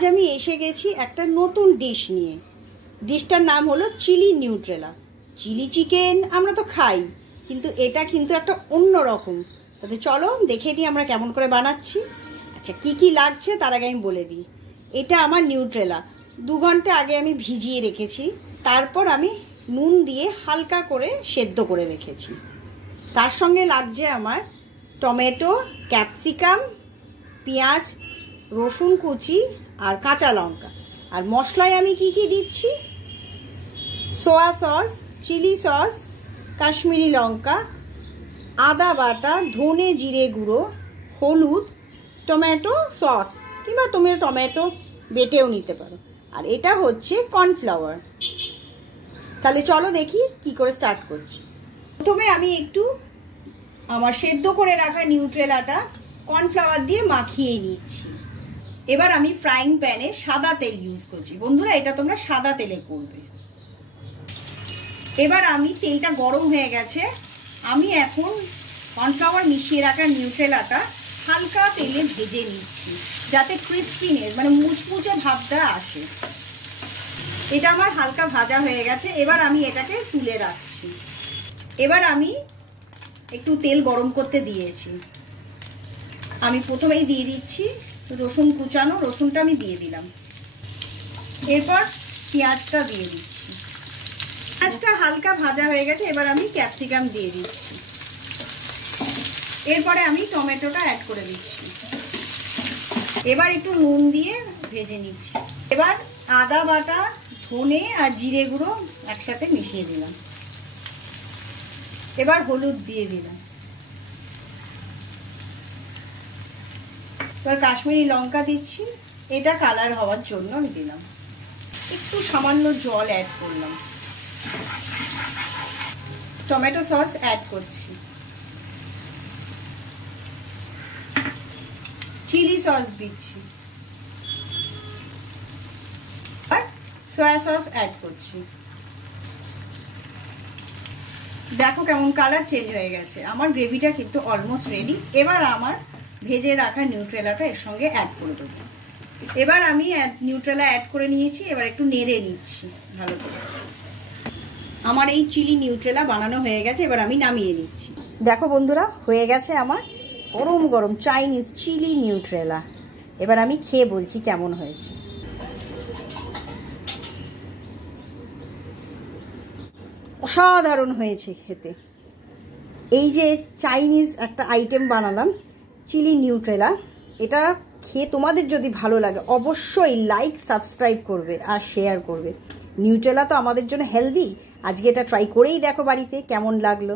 আজ আমি এসে গেছি একটা নতুন ডিশ নিয়ে। ডিশটার নাম হলো চিলি নিউট্রেলা। চিলি চিকেন আমরা তো খাই, কিন্তু এটা কিন্তু একটা অন্য রকম। তাহলে চলো দেখে নিই আমরা কেমন করে বানাচ্ছি। আচ্ছা, কি কি লাগছে তার আগে আমি বলে দিই। এটা আমার নিউট্রেলা 2 ঘন্টা আগে আমি ভিজিয়ে রেখেছি, তারপর আমি নুন দিয়ে হালকা করে সেদ্ধ করে রেখেছি। তার সঙ্গে লাগছে আমার টমেটো, ক্যাপসিকাম, পেঁয়াজ, রসুন কুচি আর কাঁচা লঙ্কা। আর মশলায় আমি কি কি দিচ্ছি: soya sauce, chilli sauce, Kashmiri লঙ্কা, আদা বাটা, ধনে জিরে গুঁড়ো, হলুদ, টমেটো সস, কিংবা তুমি টমেটো বেটেও নিতে পারো। আর এটা হচ্ছে কর্নফ্লাওয়ার। তাহলে চলো দেখি কি করে স্টার্ট করছি। প্রথমে আমি একটু আমার সেদ্ধ করে রাখা নিউট্রেলাটা কর্নফ্লাওয়ার দিয়ে মাখিয়ে নিচ্ছি। এবার আমি ফ্রাইং প্যানে সাদা তেল ইউজ করছি। বন্ধুরা, এটা তোমরা সাদা তেলে করবে। এবার আমি তেলটা গরম হয়ে গেছে, আমি এখন কর্নফ্লাওয়ার মিশিয়ে রাখা নিউট্রেলাটা হালকা তেলে ভেজে নিচ্ছি, যাতে ক্রিস্পিনেস মানে মুচমুচে ভাবটা আসে। এটা আমার হালকা ভাজা হয়ে গেছে। এবার আমি এটাকে তুলে রাখছি। এবার আমি একটু তেল গরম করতে দিয়েছি। আমি প্রথমেই দিয়ে দিচ্ছি রসুন কুচানো। রসুনটা আমি দিয়ে দিলাম। এরপর পেঁয়াজটা দিয়ে দিচ্ছি। পেঁয়াজটা হালকা ভাজা হয়ে গেছে। এবার আমি ক্যাপসিকাম দিয়ে দিচ্ছি। এরপরে আমি টমেটোটা অ্যাড করে দিচ্ছি। এবার একটু নুন দিয়ে ভেজে নিচ্ছি। এবার আদা বাটা, ধনে আর জিরে গুঁড়ো একসাথে মিশিয়ে দিলাম। এবার হলুদ দিয়ে দিলাম। এবার কাশ্মীরি লঙ্কা দিচ্ছি। এটা কালার হওয়ার জন্য আমি দিলাম। একটু সামান্য জল অ্যাড করলাম। টমেটো সস অ্যাড করছি। চিলি সস দিচ্ছি। আর সয়া সস অ্যাড করছি। দেখো কেমন কালার চেঞ্জ হয়ে গেছে। আমার গ্রেভিটা কিন্তু অলমোস্ট রেডি। এবার আমার ভেজে রাখা নিউট্রেলাটা এর সঙ্গে অ্যাড করে দেবো। এবার আমি নিউট্রেলা অ্যাড করে নিয়েছি। এবার একটু নেড়ে নিচ্ছি ভালো করে। আমার এই চিলি নিউট্রেলা বানানো হয়ে গেছে। এবার আমি নামিয়ে নিচ্ছি। দেখো বন্ধুরা, হয়ে গেছে আমার গরম গরম চাইনিজ চিলি নিউট্রেলা। এবার আমি খেয়ে বলছি কেমন হয়েছে। অসাধারণ হয়েছে খেতে। এই যে চাইনিজ একটা আইটেম বানালাম চিলি নিউট্রেলা, এটা খেয়ে তোমাদের যদি ভালো লাগে অবশ্যই লাইক, সাবস্ক্রাইব করবে আর শেয়ার করবে। নিউট্রেলা তো আমাদের জন্য হেলদি। আজকে এটা ট্রাই করেই দেখো বাড়িতে কেমন লাগলো।